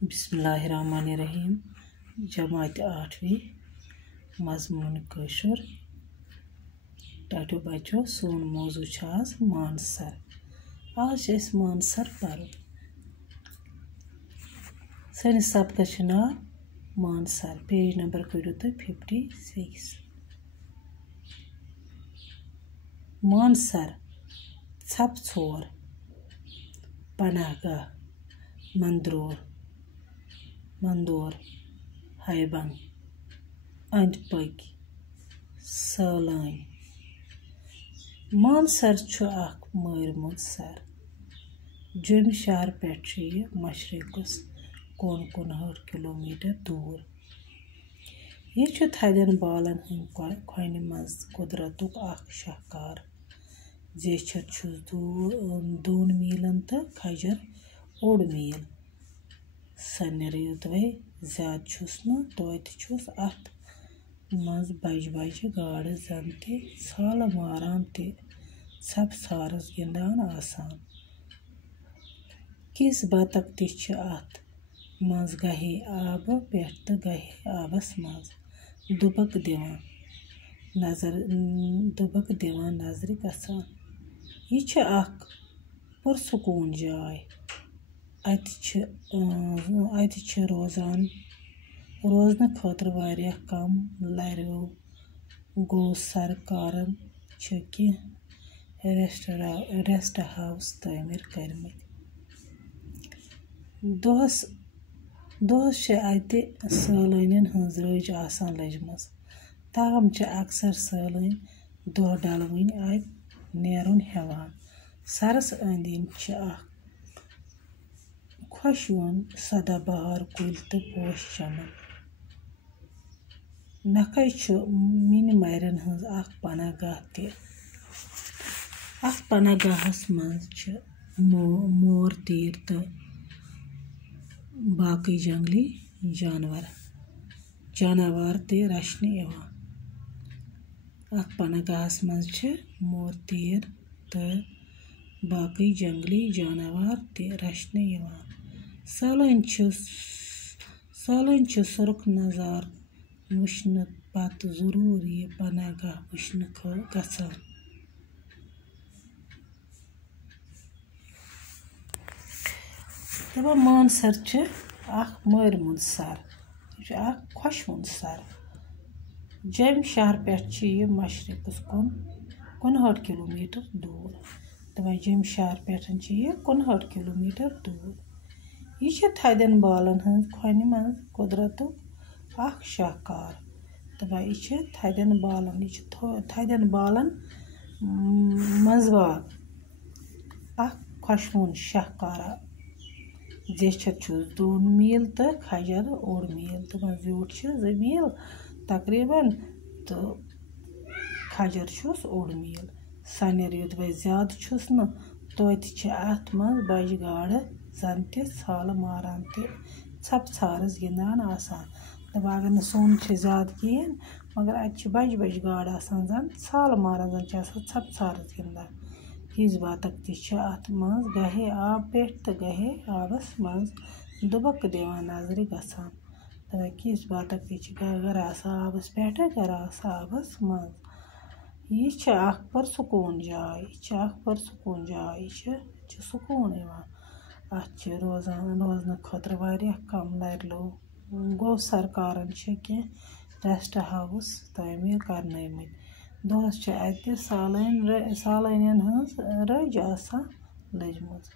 बिस्मिल्लाहिर्रहमानिर्रहीम। जमात 8वीं मजमून कशुर। टाटो बच्चो सोन मौजू आज मानसर। आज मानसर पर सानिस सबकस नाव मानसर। पेज नंबर करो तो 56। मानसर छप छोर पनाहगाह मंदोर हायबंग अंद पक सलान। मानसर मारमुत सर जुम शहर पे मशरकस 59 किलोमीटर दूर। यह थदन बालन खोन मज कुदरतुक शाहकार। जेछर 2 मीलन तो खजर 1 मील। सनरियो दवे ज्यादा तोत अत मज बज गाड़ जन साल मारान सब सारस गिंदान आसान। किस बतख अत मज गहे आब पे तो गहे आबस मज दुबक दिवान नजर गसान। यह पुरसकून जाय। अत रोजन खतर वारिया कम लरो गो सरकारन रेस्ट हाउस तमीर करमित। दोहस अत सैलानियन हज रज आसान लजमज। ताहम अक्सर सैलान दोह डलवन अब नेरुन हेवान। सरस अंद खुशवन सदाबहार कुल तो पोश चमन। नखै मिन मरन हज पनाहगाह पनाहगाहस मज मोर तीर तो बाकी जंगली जानवर ते रचन यवान। पनाहगाहस मज मोर तीर तो बाकी जंगली जानवर ते रचन यवान। सैलान सुरख नज़ार वुचन पत जरूर यह पनाहगाह वुचन गसान। दपान मानसर मारमुत सर। यह खुशवुन सर। जम शहर पे मशरकस 59 किलोमीटर दूर। दपान जम शहर पे 59 किलोमीटर दूर। यह थदन बालन हज खोन मज कुदरतुक शाहकार। दपान यह थदन बालन मजबाग खुशवुन शाहकारा। जेछर 2 मील तो खजर 1 मील। दपान व्यूट 2 मील तकरीबन तो खजर 1 मील। सनरियो दवे ज्यादा तोत अत मज बज गाड़ जन साल मारान सब सारस गिंदान आसान। दपान अगर सोन ज्यादा कहें मगर अत बज गाड़ आसान जन साल मारान जन सब सारस गिंदान। हिज बतख अत मज गहे आब पे तो गहे आबस मज दुबक दिवान नजर गसान। दपान किस बतख गरास आबस पे गरास आबस मज। यह पुरसकून जाय। सुकून अत रोजन खतर वारिया कम लरो गो सरकारन रेस्ट हाउस तमीर करनमित। दोहस अत सैलानियन हज रज आसान लजमज।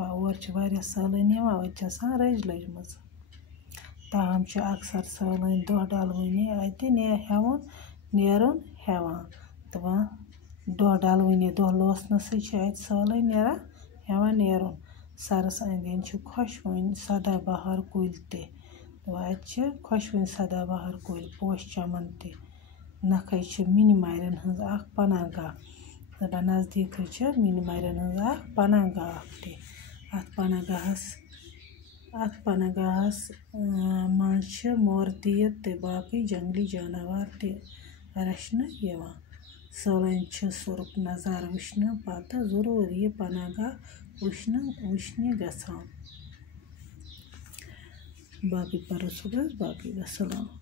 और वारिया सैलानी अत रज लजमज। ताहम अक्सर सैलान दोह डलवनी अत नेरुन हेवान। दपान दोह डलवनी दोह लोसनस अत सैलान हेवान नेरुन। सरस अंद खुशवन सदाबहार कुल अत खुशवन सदाबहार कुल पोश चमन नखै मिन मरन हज पनाहगाह। दपान नजदीक मिन मरन हज पनाहगाह अत पनाहगाहस मज मोर तीर तो बाकी जंगली जानवर ते रचन यवान। सैलान सुरख नज़ार वुचन पत जरूर यह पनाहगाह वुचन गसान। बाकी पर सुबह बाकी वसलाम।